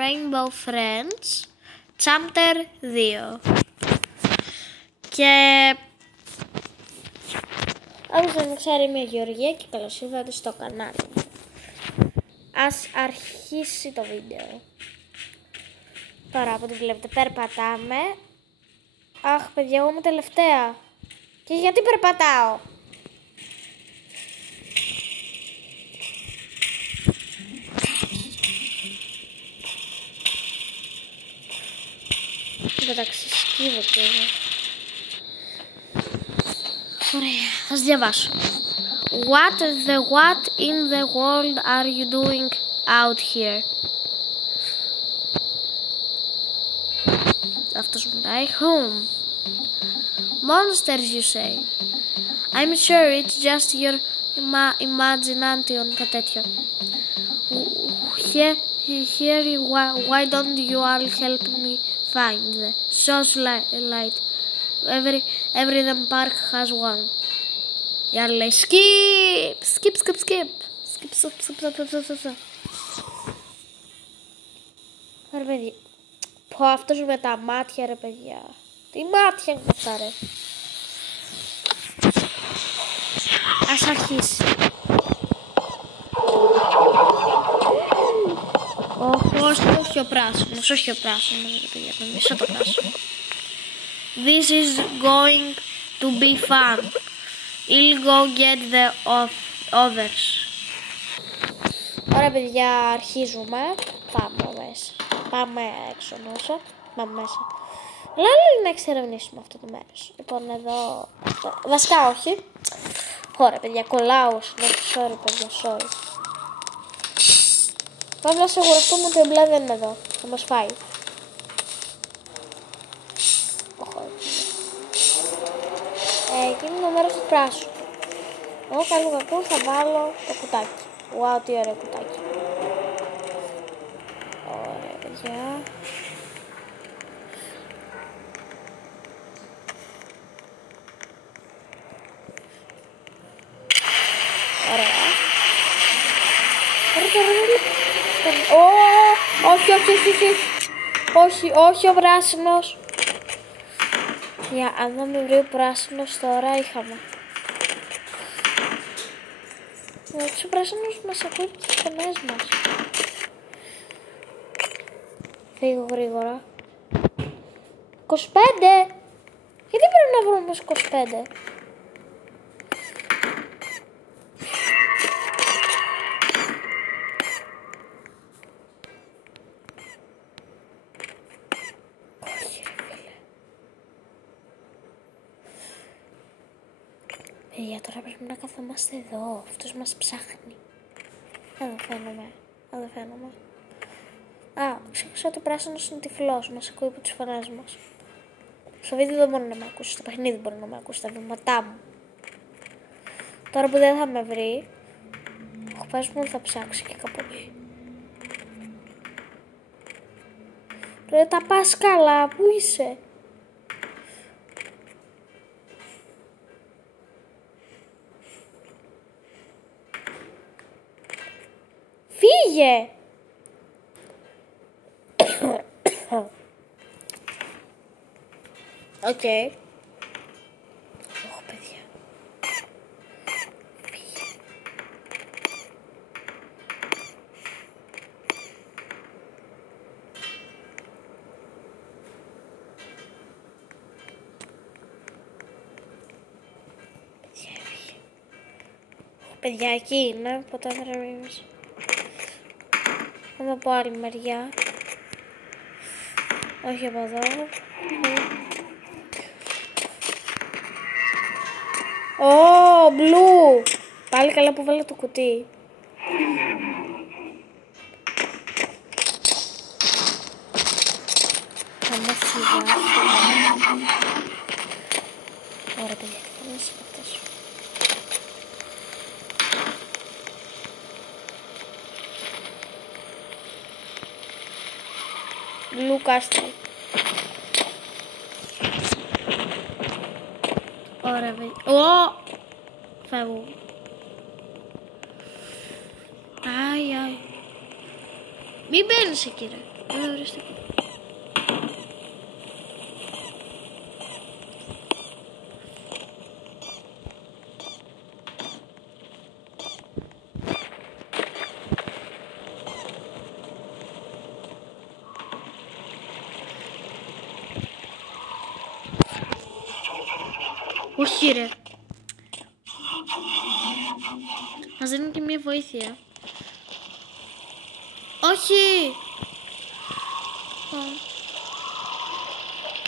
Rainbow Friends Chapter 2. Και όπως δεν ξέρει, είμαι η Γεωργία και καλώς ήρθατε στο κανάλι μου. Ας αρχίσει το βίντεο. Τώρα από ό,τι βλέπετε περπατάμε. Αχ παιδιά, εγώ είμαι τελευταία. Και γιατί περπατάω? Εντάξει, σκύβω και εγώ. Ωραία, ας διαβάσω. What in the world are you doing out here? Αυτός μιλάει. Whom? Monsters you say? I'm sure it's just your imagination. Κάτι τέτοιο. Here, why don't you all help me find the source light? Every them park has one. Η άλλη λέει skip. Ρε παιδιά. Πω αυτός με τα μάτια ρε παιδιά. Τι μάτια είναι αυτά ρε. Ας αρχίσει. Όχι ο πράσινος ρε παιδιά. Με μισό το πράσινο. This is going to be fun. I'll go get the others. Ωραία παιδιά, αρχίζουμε. Πάμε μέσα. Πάμε έξω μέσα. Πάμε μέσα. Αλλά άλλο να εξερευνήσουμε αυτό το μέρος. Λοιπόν εδώ. Βασικά όχι. Ωραία παιδιά, κολλάω. Sorry παιδιά, sorry. Πάμε να σιγουρευτούμε ότι ο μπλε δεν είναι εδώ. Θα μας φάει. Εκείνη είναι το μέρος του πράσινου. Εγώ καλό κακό θα βάλω το κουτάκι. Wow, τι ωραίο κουτάκι. Ωραία παιδιά. Ωραία. Όχι ο πράσινος. Αν δεν με βρει ο πράσινος τώρα είχαμε. Ο πράσινος μας ακούει τις φωνές μας. Φύγω γρήγορα. 25! Γιατί πρέπει να βρούμε όμως 25? Παιδιά, τώρα πρέπει να καθόμαστε εδώ. Αυτός μας ψάχνει. Δεν φαίνομαι. Α, ξέχασα ότι ο πράσινος είναι τυφλός. Μας ακούει από τις φωνές μας. Στο βίντεο δεν μπορεί να με ακούσει. Στο παιχνίδι μπορεί να με ακούσει. Τα βήματά μου. Τώρα που δεν θα με βρει, ο πας μου θα ψάξει και κάπου εκεί. Ρε τα πας καλά. Πού είσαι? Φύγε! Οκ. Ωχ, παιδιά. Φύγε. Παιδιά, εκεί είναι. Ποτέ θα ρεμίμεις. Πάμε από άλλη μεριά. Όχι από εδώ. Ω, μπλου! Πάλι καλά που βάλα το κουτί. Θα με φυγάσει. Ωραία παιδιά, τι θα μέσα από αυτές. Blue Castle. Ωραία παιδιά. Ω! Φεύγω. Ai. Μην μπαίνεις εκεί ρε. Δεν βρεις τίποτα. Όχι ρε. Μας δίνουν και μια βοήθεια. Όχι.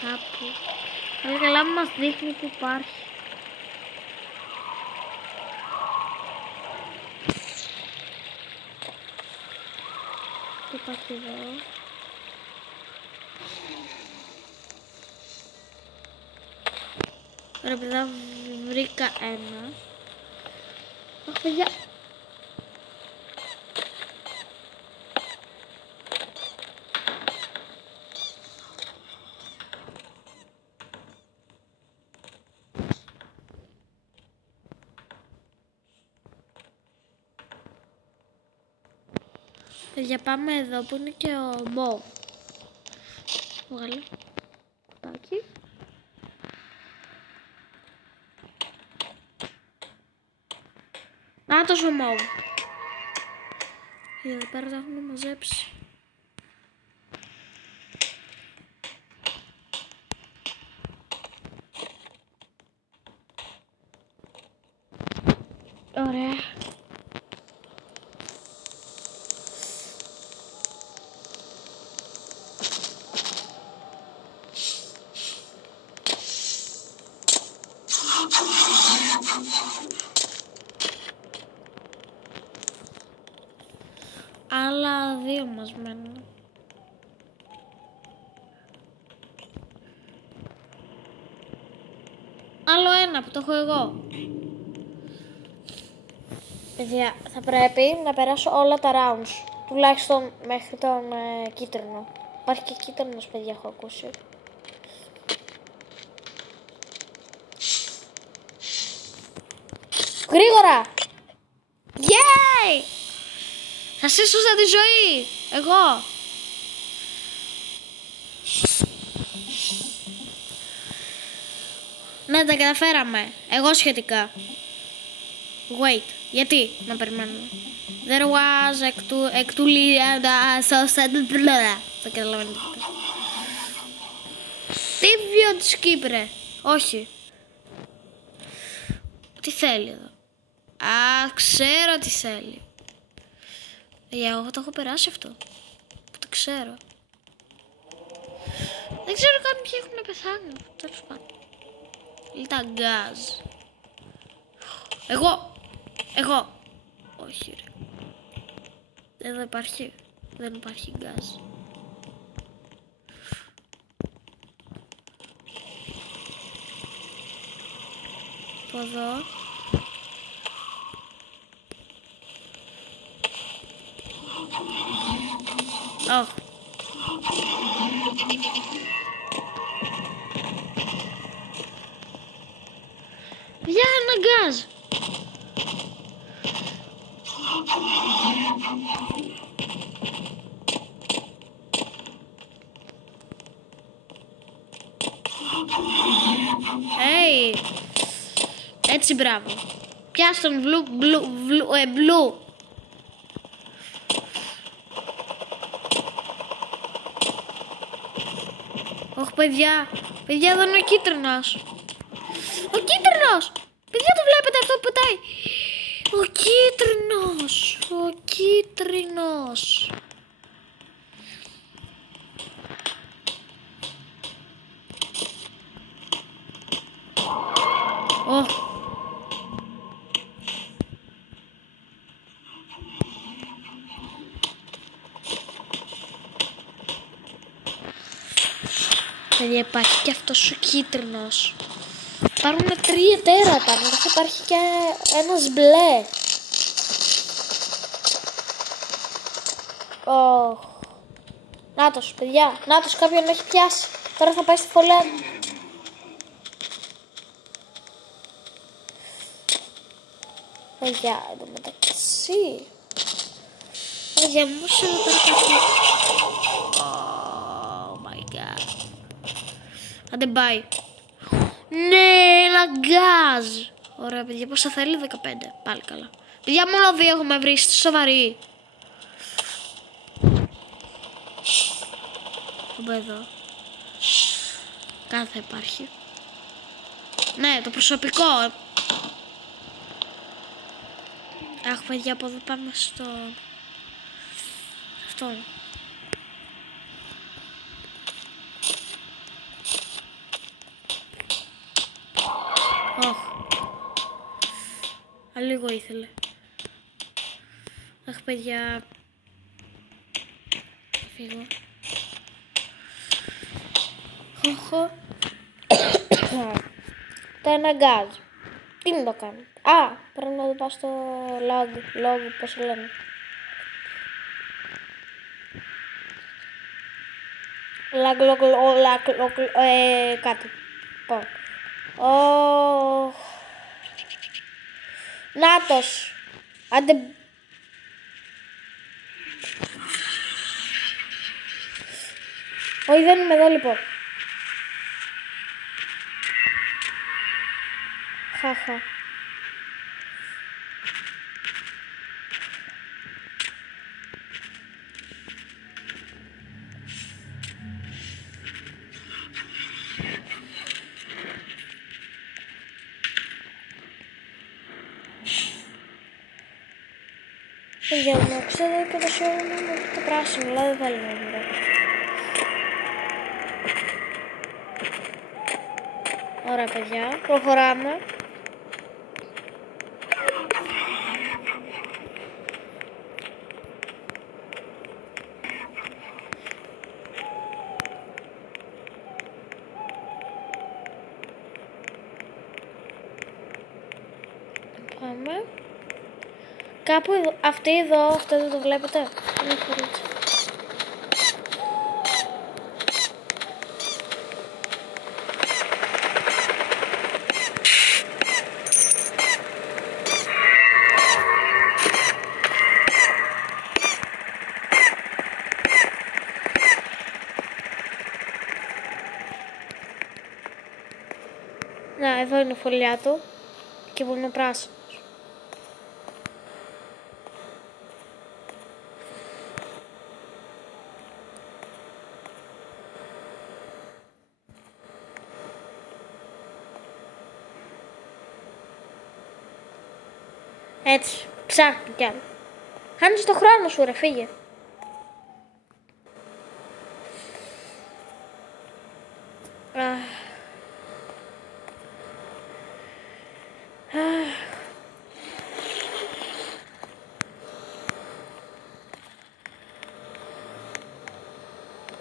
Κάπου. Αλλά καλά μου μας δείχνει που υπάρχει. Τι υπάρχει εδώ. Ρε παιδιά, βρήκα ένα. Αχ παιδιά. Παιδιά, πάμε εδώ που είναι και ο Μπο. Βγάλε. Κουτάκι. Να το ζωμό. Εδώ πέρα τα έχουμε μαζέψει. Ωραία. Άλλα δύο μας μένουν. Άλλο ένα που το έχω εγώ. Παιδιά, θα πρέπει να περάσω όλα τα rounds. Τουλάχιστον μέχρι τον κίτρινο. Υπάρχει και κίτρινος, παιδιά, έχω ακούσει. Γρήγορα! Yay! Θα σύσωσα τη ζωή! Εγώ! Ναι, τα καταφέραμε. Εγώ σχετικά. Wait, γιατί να περιμένουμε. There was actually so sad. Δεν καταλαβαίνω τίποτα. Τι βίο της Κύπρε. Όχι. Τι θέλει εδώ. Α, ξέρω τι θέλει. Εγώ το έχω περάσει αυτό. Το ξέρω. Δεν ξέρω κάποιοι έχουν πεθάνει. Τέλος πάντων. Λίτα γκάζ. Εγώ. Όχι ρε. Εδώ υπάρχει. Δεν υπάρχει γκάζ. Από εδώ. Oh. Για ένα γκάζ. Hey. Έτσι μπράβο. Πιάσ' τον μπλου. Όχι παιδιά, εδώ είναι ο κίτρινος. Ο κίτρινος! Παιδιά, το βλέπετε αυτό που πετάει. Ο κίτρινος. Παιδιά, υπάρχει και αυτός ο κίτρινος. Υπάρχουν 3 τέρατα, μετά θα υπάρχει και ένας μπλε. Νάτος, παιδιά, νάτος, κάποιον έχει πιάσει. Τώρα θα πάει στη φωλέα. Παιδιά, εδώ μεταξύ. Παιδιά, μου σε εδώ πέρα κάτι. Αν δεν πάει. Ναι, ένα γκάζ. Ωραία, παιδιά, πόσα θέλει? 15. Πάλι καλά. Παιδιά, μόνο 2 έχουμε βρει. Είστε σοβαροί? Από εδώ. Κάθε υπάρχει. Ναι, το προσωπικό. Αχ, παιδιά, από εδώ πάμε στο... αυτό. Οχ. Λίγο ήθελε. Αχ, παιδιά. Φύγω. Οχ. Το ένα γκάζ. Τι μου το κάνει? Α, πρέπει να το πάω στο log, πώς το λένε. Κάτι. Νάτος. Άντε. Όχι, δεν είμαι εδώ λοιπόν. Χαχα. Παιδιά μου, ξέρω και το σώμα μου το πράσινο, αλλά δεν θέλω να δω. Ωραία, παιδιά, προχωράμε. Πάμε. Κάπου εδώ, αυτό δεν το βλέπετε? Είναι χωρίς. Να, εδώ είναι η φωλιά του και που είναι πράσινος. Έτσι, ψάχνει κι άλλο. Χάνεις το χρόνο σου ρε, φύγε.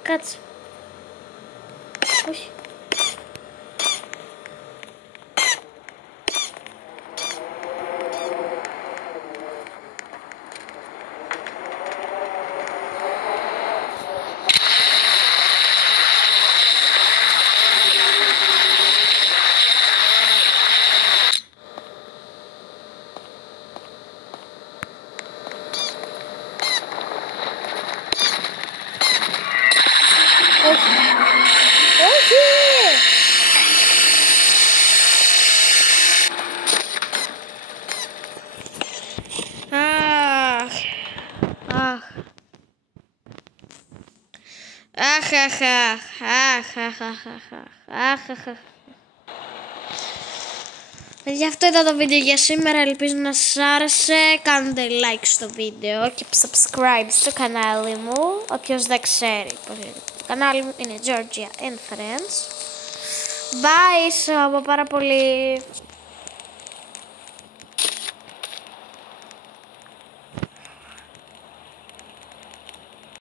Κάτσε. Όχι. Παιδιά, αυτό ήταν το βίντεο για σήμερα. Ελπίζω να σας άρεσε. Κάντε like στο βίντεο και subscribe στο κανάλι μου. Όποιος δεν ξέρει πώς είναι. Το κανάλι μου είναι Georgia and Friends. Bye, πάρα πολύ.